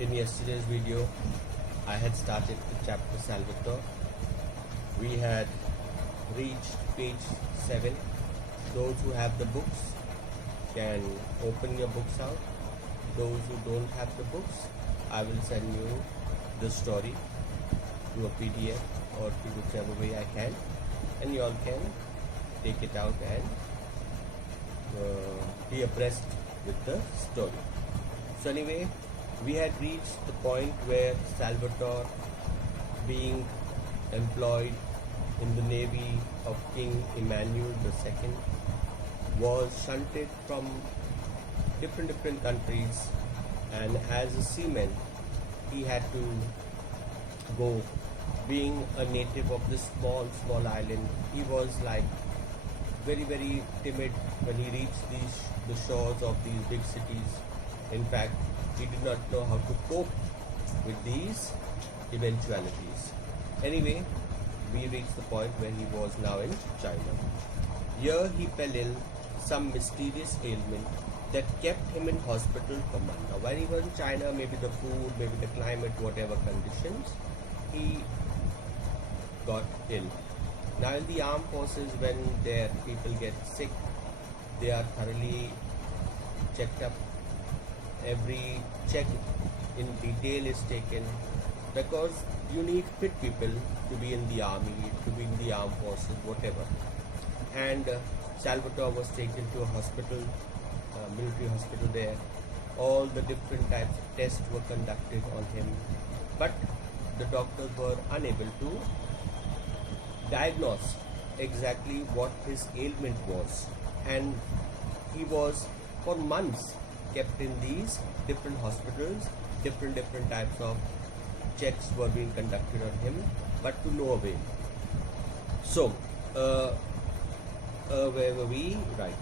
In yesterday's video, I had started the chapter Salvatore. We had reached page 7. Those who have the books can open your books out. Those who don't have the books, I will send you the story through a PDF or through whichever way I can, and you all can take it out and be abreast with the story. So anyway, we had reached the point where Salvatore, being employed in the navy of King Emmanuel II, was shunted from different countries, and as a seaman he had to go. Being a native of this small island, he was like very timid when he reached the shores of these big cities. In fact, he did not know how to cope with these eventualities. Anyway, we reached the point where he was now in China. Here he fell ill, some mysterious ailment that kept him in hospital for months. Now, while he was in China, maybe the food, maybe the climate, whatever conditions, he got ill. Now, in the armed forces, when their people get sick, they are thoroughly checked up. Every check in detail is taken, because you need fit people to be in the army, to be in the armed forces, whatever. And Salvatore was taken to a hospital, military hospital there. All the different types of tests were conducted on him, but the doctors were unable to diagnose exactly what his ailment was, and he was for months kept in these different hospitals. Different types of checks were being conducted on him, but to no avail. So where were we? Right.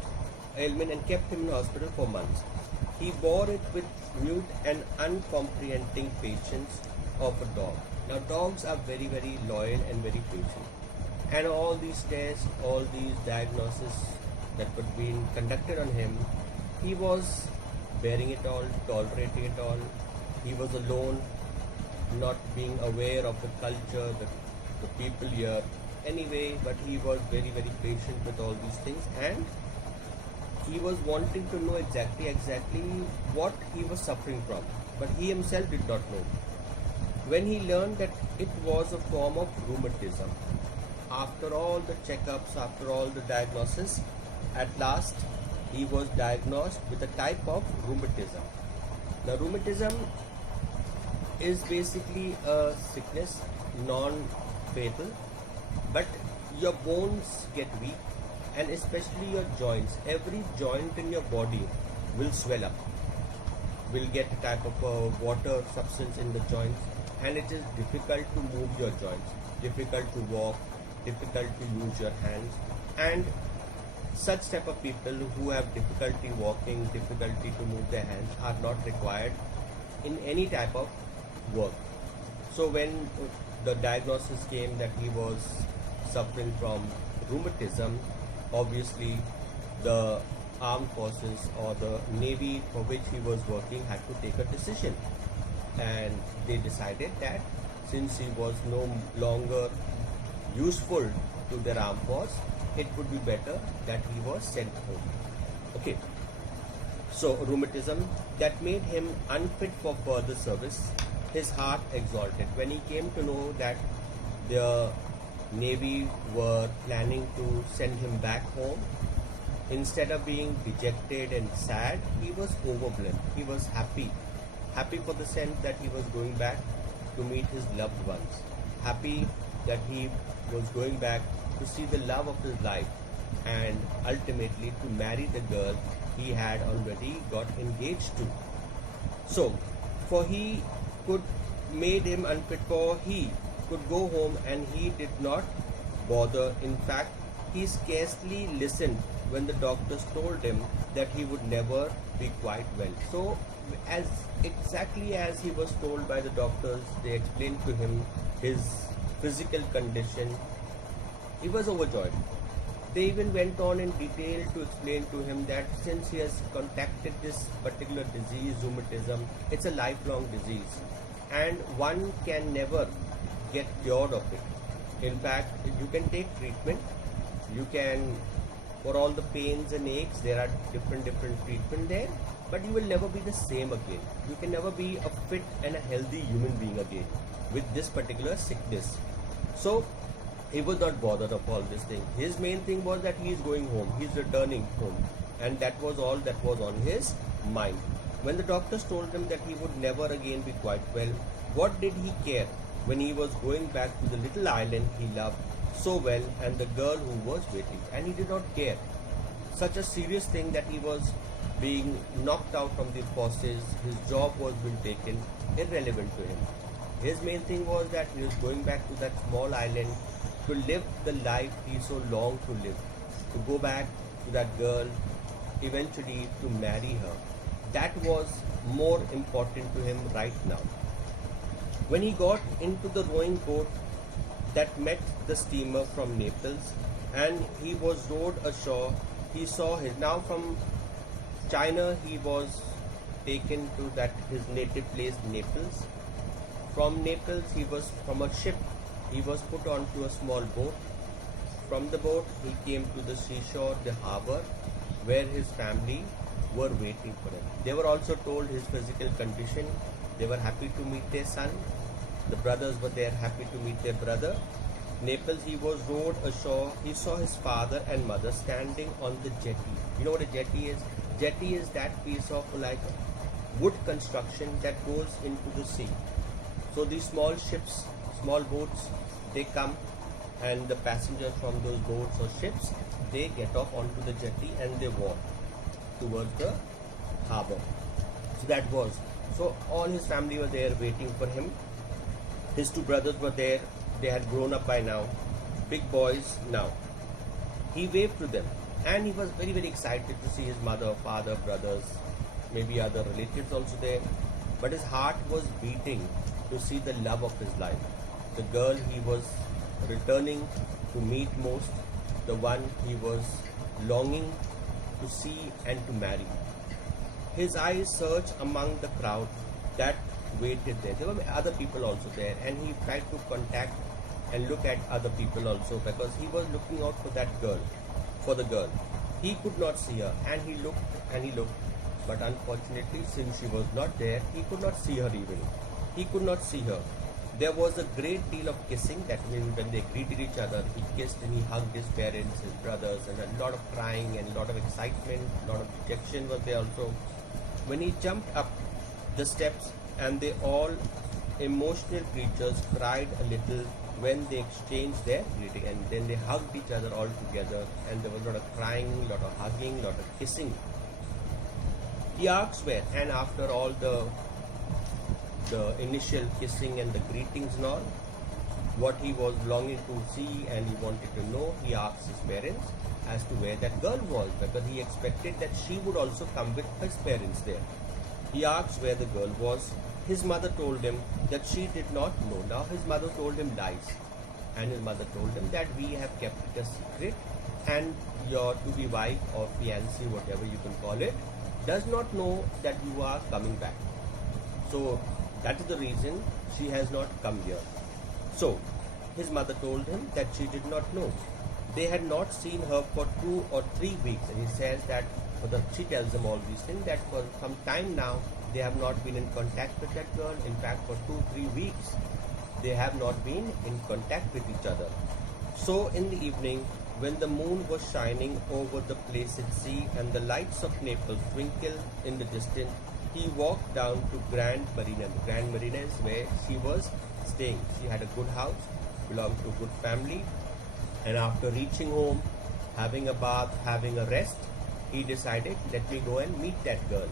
Ailment, and kept him in hospital for months. He bore it with mute and uncomprehending patience of a dog. Now, dogs are very loyal and very patient. And all these tests, all these diagnoses that were being conducted on him, he was bearing it all, tolerating it all. He was alone, not being aware of the culture, the people here. Anyway, but he was very patient with all these things, and he was wanting to know exactly what he was suffering from, but he himself did not know. When he learned that it was a form of rheumatism, after all the checkups, after all the diagnosis, at last he was diagnosed with a type of rheumatism. Now, rheumatism is basically a sickness, non-fatal, but your bones get weak, and especially your joints. Every joint in your body will swell up, will get a type of water substance in the joints, and it is difficult to move your joints, difficult to walk, difficult to use your hands. And such type of people who have difficulty walking, difficulty to move their hands, are not required in any type of work. So when the diagnosis came that he was suffering from rheumatism, obviously the armed forces or the navy for which he was working had to take a decision, and they decided that since he was no longer useful to their armed force, it would be better that he was sent home. Okay. So rheumatism that made him unfit for further service, his heart exalted. When he came to know that the navy were planning to send him back home, instead of being dejected and sad, he was overwhelmed. He was happy for the sense that he was going back to meet his loved ones, happy that he was going back to see the love of his life, and ultimately to marry the girl he had already got engaged to. So, for he could made him unfit, for he could go home, and he did not bother. In fact, he scarcely listened when the doctors told him that he would never be quite well. So, exactly as he was told by the doctors, they explained to him his physical condition. He was overjoyed. They even went on in detail to explain to him that since he has contacted this particular disease, rheumatism, it's a lifelong disease and one can never get cured of it. In fact, you can take treatment, you can, for all the pains and aches, there are different treatment there, but you will never be the same again. You can never be a fit and a healthy human being again with this particular sickness. So he was not bothered of all this thing. His main thing was that he is going home, he is returning home, and that was all that was on his mind. When the doctors told him that he would never again be quite well, what did he care when he was going back to the little island he loved so well and the girl who was waiting? And he did not care. Such a serious thing that he was being knocked out from the forces, his job was being taken, irrelevant to him. His main thing was that he was going back to that small island to live the life he so longed to live, to go back to that girl, eventually to marry her. That was more important to him right now. When he got into the rowing boat that met the steamer from Naples and he was rowed ashore, he saw now from China he was taken to that his native place Naples. From Naples from a ship he was put onto a small boat. From the boat he came to the seashore, the harbor, where his family were waiting for him. They were also told his physical condition. They were happy to meet their son. The brothers were there happy to meet their brother. Naples, he was rowed ashore. He saw his father and mother standing on the jetty. You know what a jetty is? Jetty is that piece of like wood construction that goes into the sea. So these small ships, small boats, they come and the passengers from those boats or ships, they get off onto the jetty and they walk towards the harbor. So that was. So all his family were there waiting for him. His two brothers were there. They had grown up by now, big boys now. He waved to them and he was very, very excited to see his mother, father, brothers, maybe other relatives also there. But his heart was beating to see the love of his life. The girl he was returning to meet most, the one he was longing to see and to marry. His eyes searched among the crowd that waited there. There were other people also there and he tried to contact and look at other people also because he was looking out for that girl, for the girl. He could not see her and he looked, but unfortunately since she was not there, he could not see her even. He could not see her. There was a great deal of kissing. That means when they greeted each other, he kissed and he hugged his parents, his brothers, and a lot of crying and a lot of excitement, a lot of dejection was there also. When he jumped up the steps and they all emotional creatures cried a little when they exchanged their greeting and then they hugged each other all together and there was a lot of crying, a lot of hugging, a lot of kissing. He asked where, and after all the initial kissing and the greetings and all, what he was longing to see and he wanted to know, he asked his parents as to where that girl was because he expected that she would also come with his parents there. He asked where the girl was. His mother told him that she did not know. Now his mother told him lies and his mother told him that we have kept it a secret and your to-be wife or fiancé, whatever you can call it, does not know that you are coming back. So that is the reason she has not come here. So his mother told him that she did not know. They had not seen her for 2 or 3 weeks and he says that she tells him all these things that for some time now they have not been in contact with that girl. In fact, for 2-3 weeks they have not been in contact with each other. So in the evening, when the moon was shining over the placid sea and the lights of Naples twinkled in the distance, he walked down to Grand Marina. The Grand Marina is where she was staying. She had a good house, belonged to a good family, and after reaching home, having a bath, having a rest, he decided, let me go and meet that girl.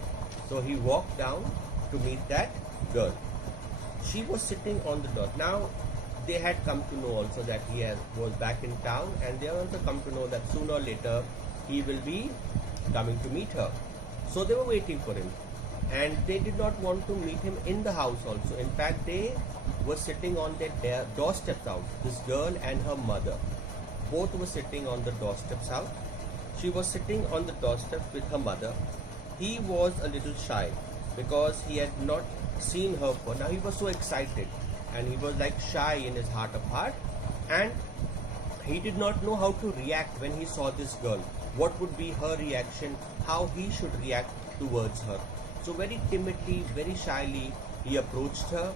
So he walked down to meet that girl. She was sitting on the dock. Now they had come to know also that he was back in town and they also come to know that sooner or later he will be coming to meet her. So they were waiting for him and they did not want to meet him in the house also. In fact, they were sitting on their doorsteps out, this girl and her mother. Both were sitting on the doorsteps out. She was sitting on the doorstep with her mother. He was a little shy because he had not seen her for now. He was so excited and he was like shy in his heart of heart, and he did not know how to react when he saw this girl. What would be her reaction, how he should react towards her. So very timidly, very shyly, he approached her.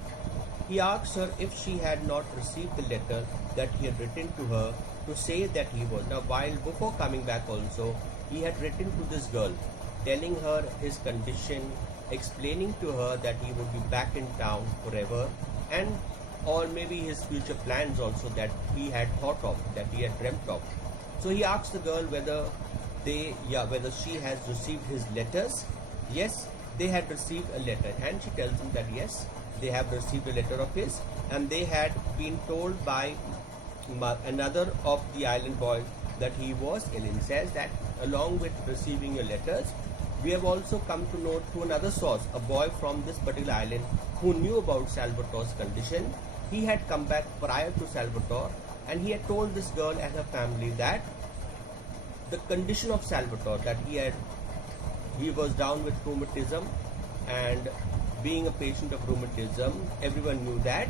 He asked her if she had not received the letter that he had written to her to say that he was. Now, while before coming back also, he had written to this girl, telling her his condition, explaining to her that he would be back in town forever, and or maybe his future plans also that he had thought of, that he had dreamt of. So he asked the girl whether she has received his letters. Yes, they had received a letter, and she tells him that yes, they have received a letter of his, and they had been told by another of the island boys that he was ill. He says that along with receiving your letters, we have also come to know through another source, a boy from this particular island who knew about Salvatore's condition. He had come back prior to Salvatore, and he had told this girl and her family that the condition of Salvatore, that he was down with rheumatism, and being a patient of rheumatism, everyone knew that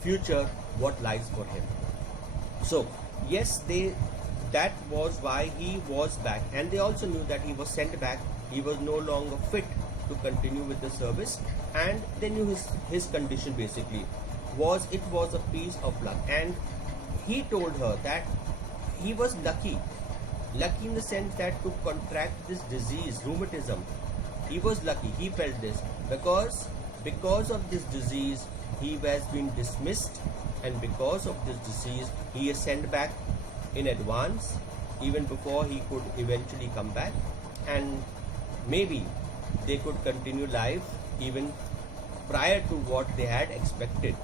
future what lies for him. So yes, that was why he was back, and they also knew that he was sent back. He was no longer fit to continue with the service, and they knew his condition basically was a piece of luck. And he told her that he was lucky in the sense that to contract this disease, rheumatism, he was lucky. He felt this because of this disease he has been dismissed, and because of this disease he is sent back in advance, even before he could eventually come back, and maybe they could continue life even prior to what they had expected.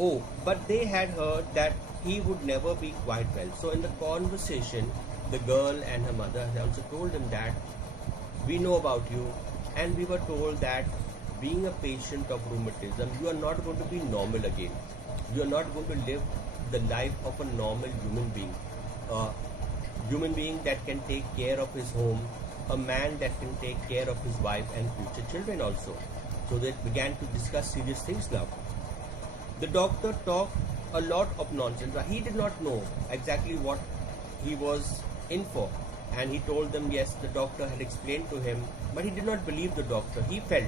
Oh, but they had heard that he would never be quite well. So in the conversation, the girl and her mother had also told him that we know about you, and we were told that being a patient of rheumatism, you are not going to be normal again. You are not going to live the life of a normal human being. A human being that can take care of his home, a man that can take care of his wife and future children also. So they began to discuss serious things now. The doctor talked a lot of nonsense. He did not know exactly what he was in for, and he told them yes, the doctor had explained to him, but he did not believe the doctor. He felt,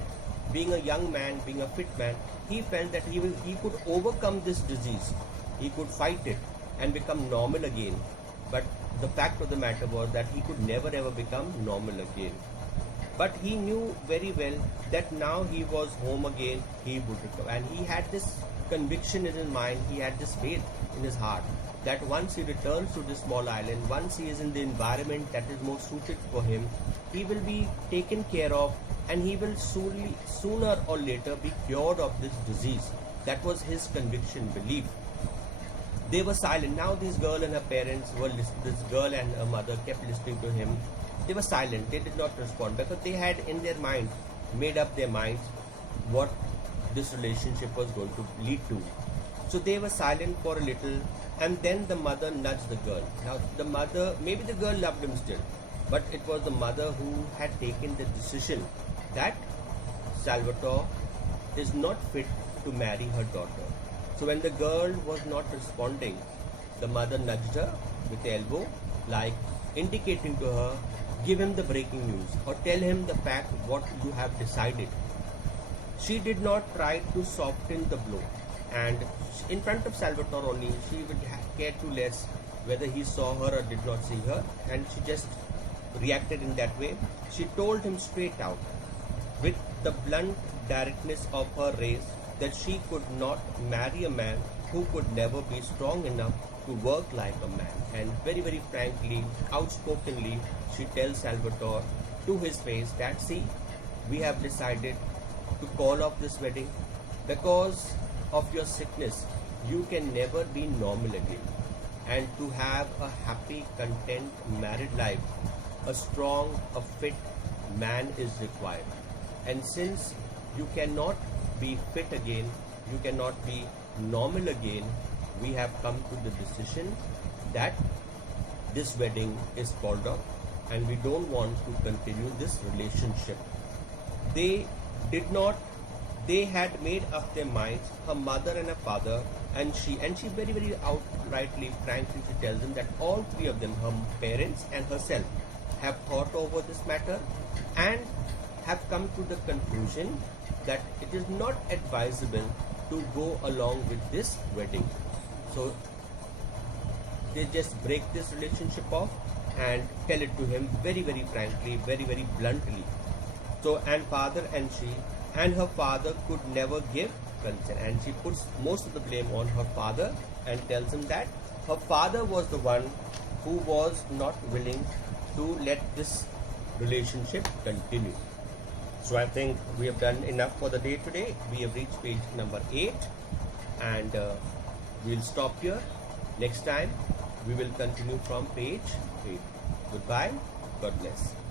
being a young man, being a fit man, he felt that he could overcome this disease, he could fight it and become normal again. But the fact of the matter was that he could never ever become normal again. But he knew very well that now he was home again, he would recover, and he had this conviction in his mind, he had this faith in his heart that once he returns to this small island, once he is in the environment that is more suited for him, he will be taken care of, and he will sooner or later be cured of this disease. That was his conviction, belief. They were silent. Now this girl and her parents were listening. This girl and her mother kept listening to him. They were silent. They did not respond because they had in their mind made up their minds what this relationship was going to lead to. So they were silent for a little, and then the mother nudged the girl. Now the mother, maybe the girl loved him still, but it was the mother who had taken the decision that Salvatore is not fit to marry her daughter. So when the girl was not responding, the mother nudged her with the elbow, like indicating to her, give him the breaking news or tell him the fact what you have decided. She did not try to soften the blow, and in front of Salvatore only, she would care too less whether he saw her or did not see her, and she just reacted in that way. She told him straight out, with the blunt directness of her race, that she could not marry a man who could never be strong enough to work like a man. And very, very frankly, outspokenly, she tells Salvatore to his face that, see, we have decided to call off this wedding because of your sickness. You can never be normal again. And to have a happy, content, married life, a strong, a fit man is required. And since you cannot be fit again, you cannot be normal again, we have come to the decision that this wedding is called off and we don't want to continue this relationship. They did not, they had made up their minds, her mother and her father, and she very, very outrightly, frankly, she tells them that all three of them, her parents and herself, have thought over this matter and have come to the conclusion that it is not advisable to go along with this wedding. So they just break this relationship off and tell it to him very, very frankly, very, very bluntly. So, and father and she and her father could never give consent, and she puts most of the blame on her father and tells him that her father was the one who was not willing to let this relationship continue. So I think we have done enough for the day today. We have reached page number 8 and we'll stop here. Next time we will continue from page 8. Goodbye. God bless.